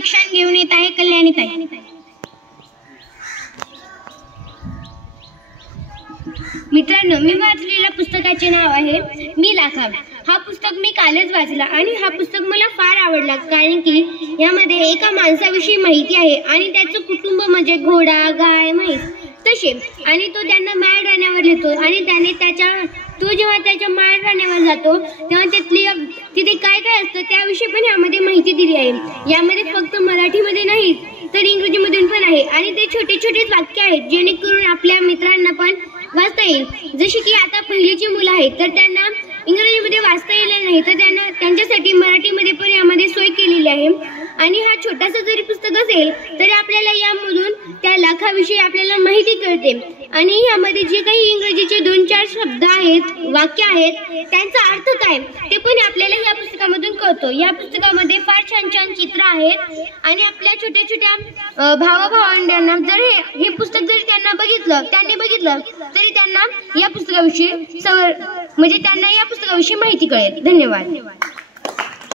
व्याख्यान घेऊन येत आहे कल्याणीताई। मित्रांनो, मी वाचलेल्या पुस्तकाचे नाव आहे मी लाखावे। हा पुस्तक मी कालच वाचला आणि हा पुस्तक मला फार आवडला, कारण की यामध्ये एका माणसाविषयी माहिती आहे आणि त्याचं कुटुंब म्हणजे घोडा, गाय, म्हैस तसे, आणि तो त्यांना माळ राण्यावर येतो आणि तो जेव्हा त्याच्या माळ राण्यावर जातो तेव्हा तिथे काय काय असतं त्याविषयी पण यामध्ये माहिती दिली आहे। यामध्ये फक्त मराठीमध्ये नाही तर इंग्रजीमधून पण आहे आणि ते छोटे छोटेच वाक्य आहेत जेणेकरून आपल्या मित्रांना पण वाचता येईल। जशी की आता पहिलीची मुलं आहेत तर त्यांना इंग्रजीमध्ये वाचता येईल नाही तर त्यांच्यासाठी मराठीमध्ये पण यामध्ये सोय केलेली आहे। आणि हा छोटासा जरी पुस्तक असेल तरी आपल्याला यामधून त्या लाखाविषयी आपल्याला माहिती कळते आणि यामध्ये जे काही इंग्रजीचे 2-4 शब्द आहेत, वाक्य आहेत, त्यांचा अर्थ काय ते पण आपल्याला या पुस्तकामधून कळतो। या पुस्तकामध्ये फार छान छान चित्र आहेत आणि आपल्या छोट्या छोट्या भावाभावंडांना जर हे पुस्तक जरी त्यांनी बघितलं तरी त्यांना या पुस्तकाविषयी माहिती कळेल। धन्यवाद।